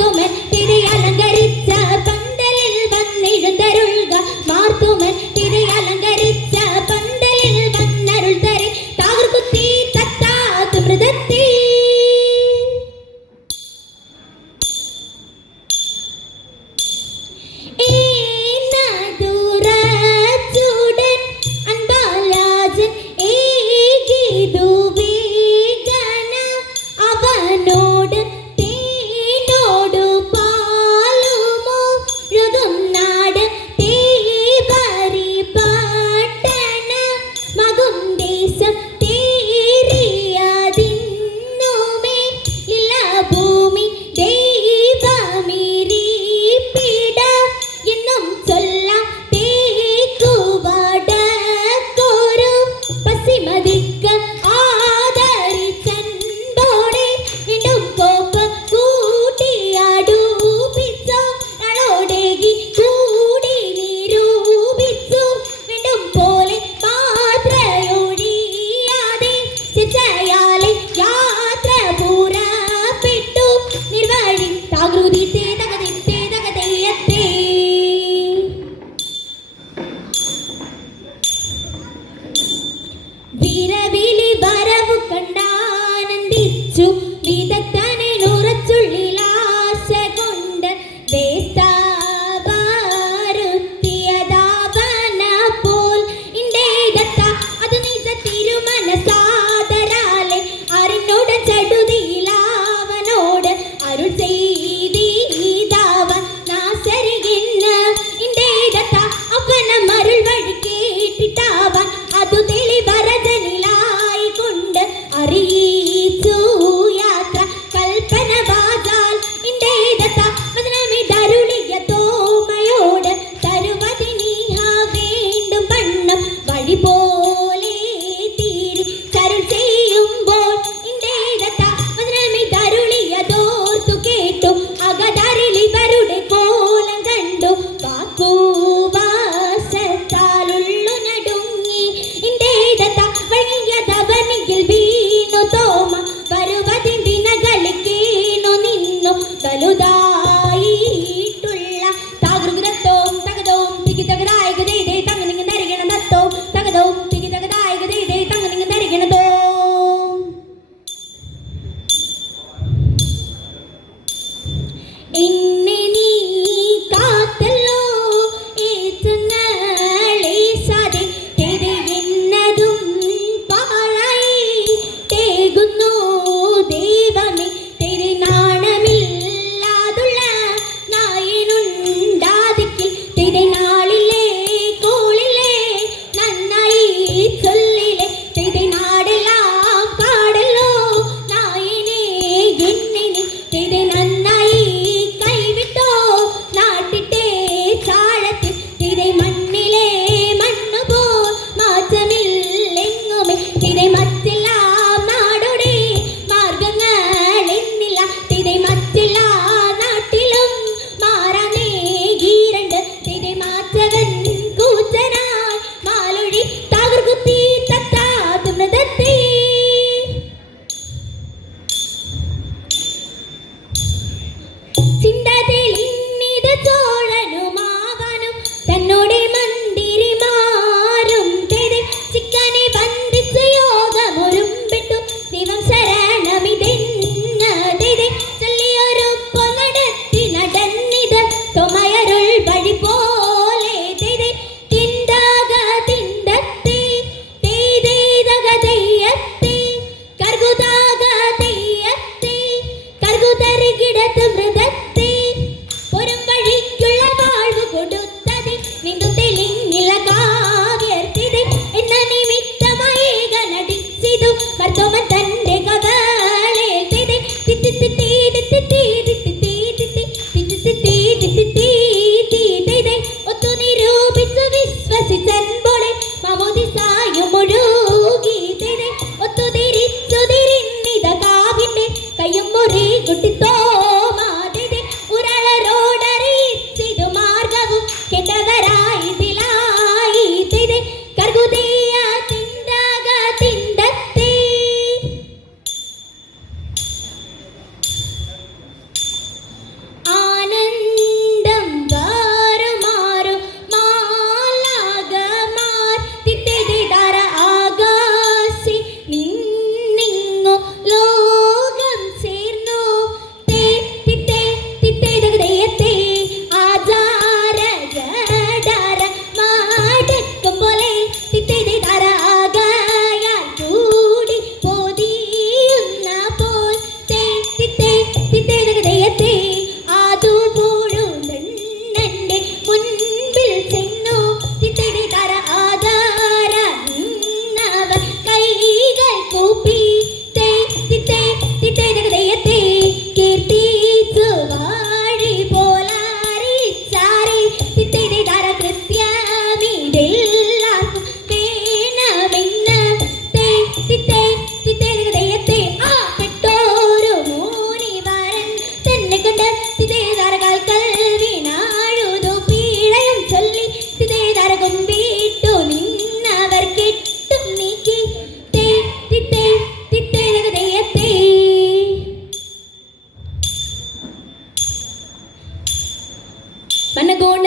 മാർത്തുമൻ തിരയലങ്കരിച്ച പന്തലിൽ വന്നിഴുന്തരുൾക മാർത്തുമൻ തിരയലങ്കരിച്ച പന്തലിൽ വന്നരുൾ തരെ താകർക്കുത്തി തത്താത് മൃതത്തി വീരവിളി വരവു കണ്ടാനന്ദിച്ചു വിദഗ്ധനെ ഉറച്ചുള്ളിലാശ കൊണ്ട് വേസ്താരുത്തിയതാവന പോൽ ഇന്റേതത്ത അത് നിജ തിരുമനസാദരാലെ അറിഞ്ഞോട് ചടുതിയിലാവനോട് അരുൾ ചെയ്തീതാവൻ നാസരിയെന്ന് ഇന്റേതത്ത അവന മരുൾ വഴി കേട്ടിട്ടാവൻ അതു തെളിവരജനിലായി കൊണ്ട് അറിയിച്ചു യാത്ര കൽപ്പന വാചാൽ ഇന്റേതത്ത വചനമിതരുളിയ തോമയോട് തരുവതിനീഹ വേണ്ടും വണ്ണം വഴി പോലെ തീരി ചരുൾ ചെയ്യുമ്പോൾ ഇന്റേതത്ത വചനമിതരുളിയതോർത്തു കേട്ടു അകതരിലിവരുടെ കോലം കണ്ടു വാക്കുവാസത്താലുള്ളു നടുങ്ങി ഇന്റേതത്ത വഴിയതവനിൽ വീണു തോമ വരുവതിൻ ദിനകളിൽ കേണു നിന്നു വലുതായിട്ടുള്ള താകൃതത്തോം തകതോം തികിതകരായകതേ തങ്ങനിങ്ങ നരികണ തത്തോം തകതോം തികിതകരായകതേ തങ്ങനിങ്ങ നരികണതോ എന്നെ നീ കാത്തല്ലോ ഏറ്റുങ്ങളെ സാതെ തെരയുന്നതും പാഴായി തേകുന്നു ദൈവമേ തിരുനാണമില്ലാതുള്ള നായനുണ്ടാതിക്കിൽ തിരുനാളിലെ കോളിലെ നന്നായി ചൊല്ലിലെ തിരുനാടെല്ലാം കാടല്ലോ നായനെ എന്നെ തിരു നന്നായി കൈ പനഗോണി